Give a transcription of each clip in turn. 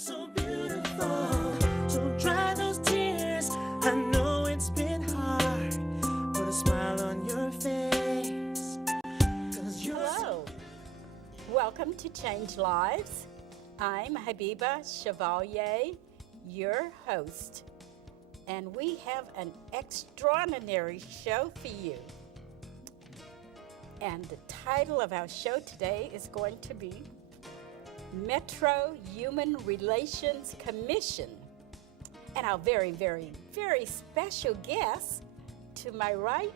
so beautiful. So dry those tears. I know it's been hard. Put a smile on your face. 'Cause you're Hello. Welcome to Change Lives. I'm Hybebah Chevalier, your host. And we have an extraordinary show for you. And the title of our show today is going to be Metro Human Relations Commission. And our very, very, very special guest to my right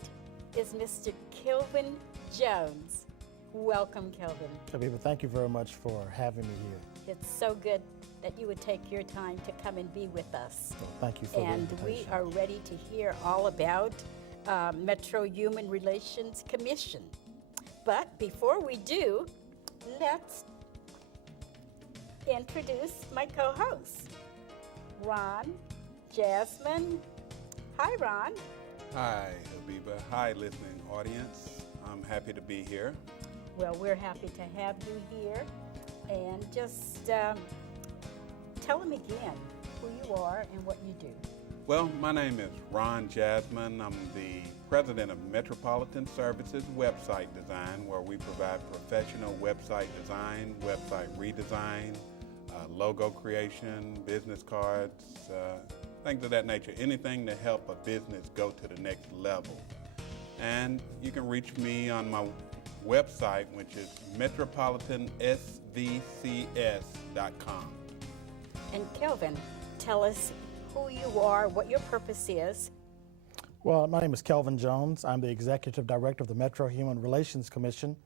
is Mr. Kelvin Jones. Welcome, Kelvin. Hybebah, thank you very much for having me here. It's so good that you would take your time to come and be with us. So thank you for the And invitation. we are ready to hear all about Metro Human Relations Commission. But before we do, let's introduce my co-hosts, Ron, Jasmine. Hi, Ron. Hi, Hybebah. Hi, listening audience. I'm happy to be here. Well, we're happy to have you here. And just tell them again who you are and what you do. Well, my name is Ron Jasmine. I'm the president of Metropolitan Services Website Design, where we provide professional website design, website redesign, logo creation, business cards, things of that nature. Anything to help a business go to the next level. And you can reach me on my website, which is metropolitansvcs.com. And Kelvin, tell us who you are, what your purpose is. Well, my name is Kelvin Jones. I'm the Executive Director of the Metro Human Relations Commission.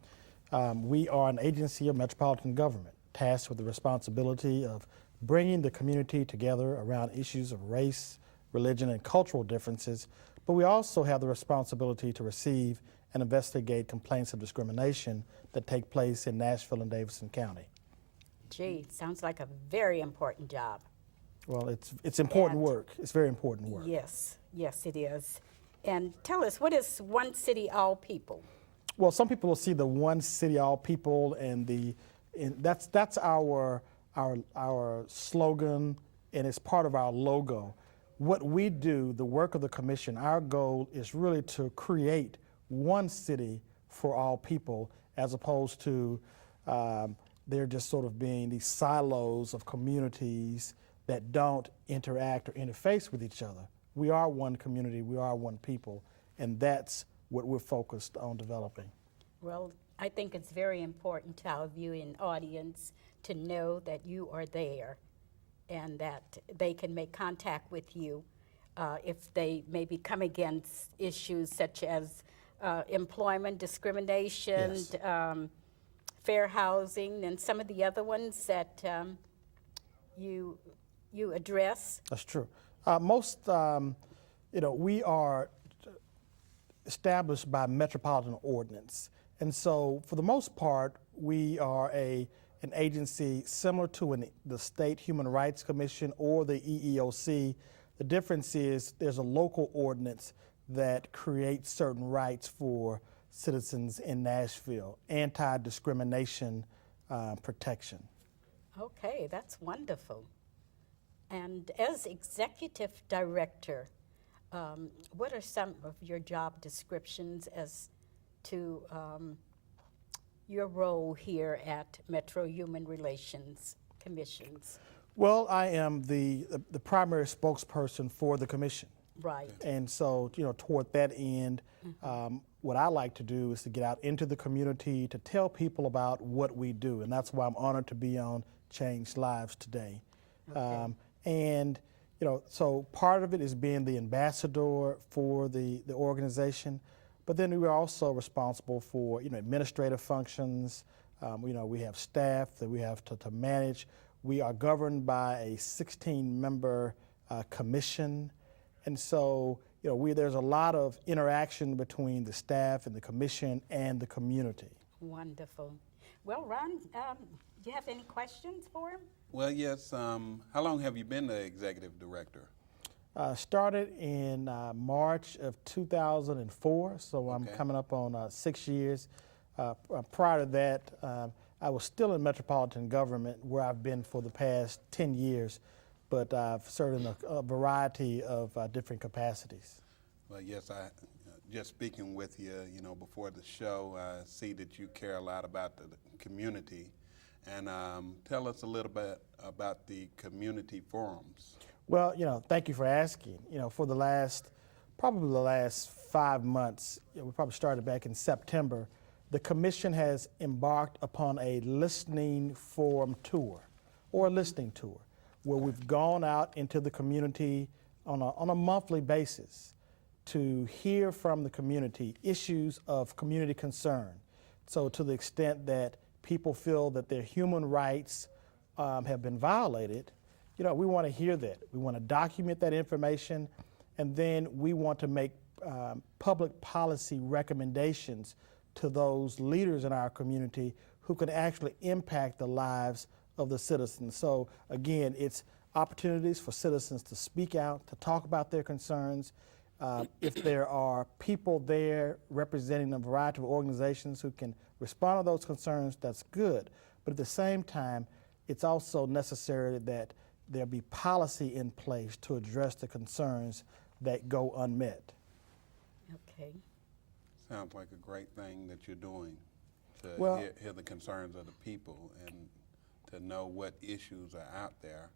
We are an agency of metropolitan government tasked with the responsibility of bringing the community together around issues of race, religion, and cultural differences, but we also have the responsibility to receive and investigate complaints of discrimination that take place in Nashville and Davidson County. Gee, sounds like a very important job. Well, it's important And- work. It's very important work. Yes, yes, it is. And tell us, what is One City, All People? Well, some people will see the one city, all people, and that's our slogan, and it's part of our logo. What we do, the work of the commission, our goal is really to create one city for all people, as opposed to there just sort of being these silos of communities that don't interact or interface with each other. We are one community, we are one people, and that's what we're focused on developing. Well, I think it's very important to our viewing audience to know that you are there and that they can make contact with you if they maybe come against issues such as employment discrimination, Yes. Fair housing, and some of the other ones that you address. That's true. We are established by metropolitan ordinance. And so for the most part, we are an agency similar to the State Human Rights Commission or the EEOC. The difference is there's a local ordinance that creates certain rights for citizens in Nashville, anti-discrimination protection. Okay, that's wonderful. And as executive director, what are some of your job descriptions as to your role here at Metro Human Relations Commissions? Well, I am the primary spokesperson for the commission. Right. And so, toward that end, what I like to do is to get out into the community to tell people about what we do. And that's why I'm honored to be on Change Lives today. Okay. So part of it is being the ambassador for the organization, but then we're also responsible for, administrative functions. We have staff that we have to manage. We are governed by a 16-member commission. And so, there's a lot of interaction between the staff and the commission and the community. Wonderful. Well, Ron, do you have any questions for him? Well, yes. How long have you been the executive director? Started in March of 2004, so I'm Okay. coming up on 6 years. Prior to that, I was still in metropolitan government where I've been for the past 10 years, but I've served in a variety of different capacities. Well, yes, just speaking with you, before the show, I see that you care a lot about the community. And tell us a little bit about the community forums. Well, thank you for asking. For probably the last 5 months, we probably started back in September, the commission has embarked upon a listening forum tour, or a listening tour, where we've gone out into the community on a monthly basis to hear from the community issues of community concern. So to the extent that people feel that their human rights have been violated, we want to hear that. We want to document that information, and then we want to make public policy recommendations to those leaders in our community who can actually impact the lives of the citizens. So again, it's opportunities for citizens to speak out, to talk about their concerns. If there are people there representing a variety of organizations who can respond to those concerns, that's good. But at the same time, it's also necessary that there be policy in place to address the concerns that go unmet. Okay. Sounds like a great thing that you're doing to hear the concerns of the people and to know what issues are out there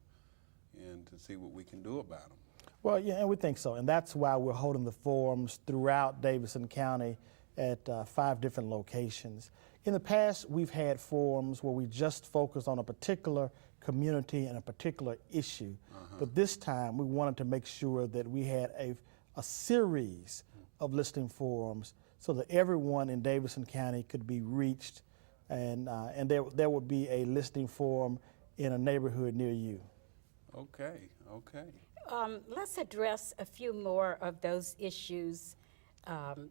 and to see what we can do about them. Well, yeah, and we think so. And that's why we're holding the forums throughout Davidson County at 5 different locations. In the past, we've had forums where we just focused on a particular community and a particular issue. But this time, we wanted to make sure that we had a series of listening forums so that everyone in Davidson County could be reached, and there would be a listening forum in a neighborhood near you. Okay. Let's address a few more of those issues,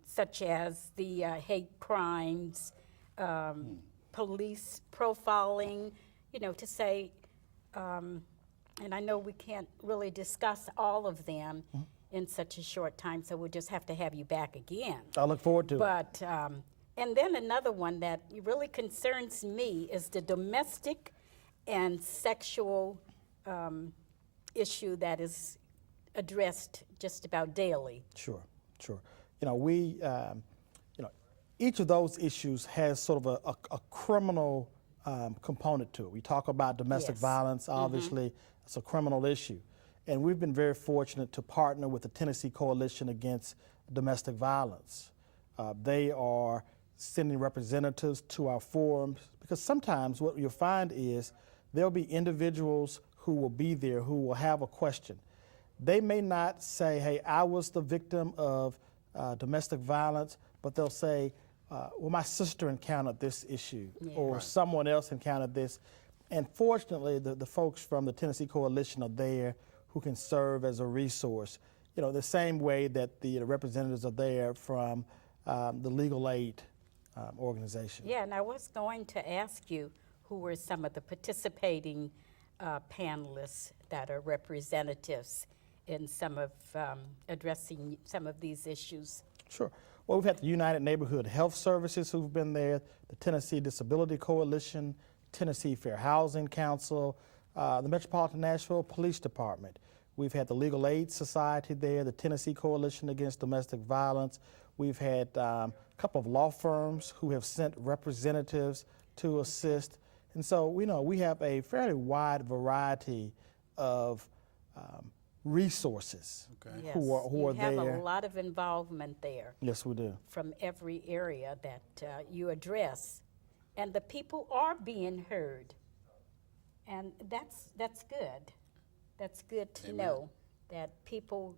such as the hate crimes, police profiling, to say, and I know we can't really discuss all of them in such a short time, so we'll just have to have you back again. I look forward to it. But, and then another one that really concerns me is the domestic and sexual issue that is addressed just about daily. Sure. Each of those issues has sort of a criminal component to it. We talk about domestic violence, obviously, it's a criminal issue. And we've been very fortunate to partner with the Tennessee Coalition Against Domestic Violence. They are sending representatives to our forums, because sometimes what you'll find is there'll be individuals who will be there who will have a question. They may not say, hey, I was the victim of domestic violence, but they'll say, well, my sister encountered this issue, or someone else encountered this. And fortunately, the folks from the Tennessee Coalition are there who can serve as a resource, the same way that the representatives are there from the legal aid organization. Yeah, and I was going to ask you who were some of the participating panelists that are representatives in some of addressing some of these issues. Sure. Well, we've had the United Neighborhood Health Services who've been there, the Tennessee Disability Coalition, Tennessee Fair Housing Council, the Metropolitan Nashville Police Department. We've had the Legal Aid Society there, the Tennessee Coalition Against Domestic Violence. We've had a couple of law firms who have sent representatives to assist. And so we have a fairly wide variety of resources who are there. You have a lot of involvement there. Yes, we do. From every area that you address. And the people are being heard. And that's good. That's good to know that people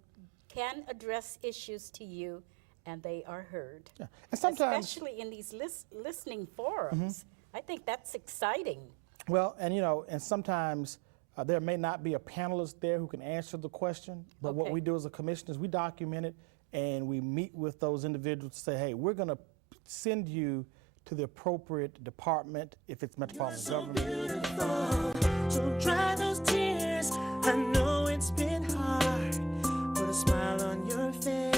can address issues to you and they are heard. Yeah. And sometimes, especially in these listening forums. I think that's exciting. Well, and sometimes there may not be a panelist there who can answer the question, but what we do as a commission is we document it and we meet with those individuals to say, hey, we're going to send you to the appropriate department if it's metropolitan government. Beautiful, so dry those tears. I know it's been hard. Put a smile on your face.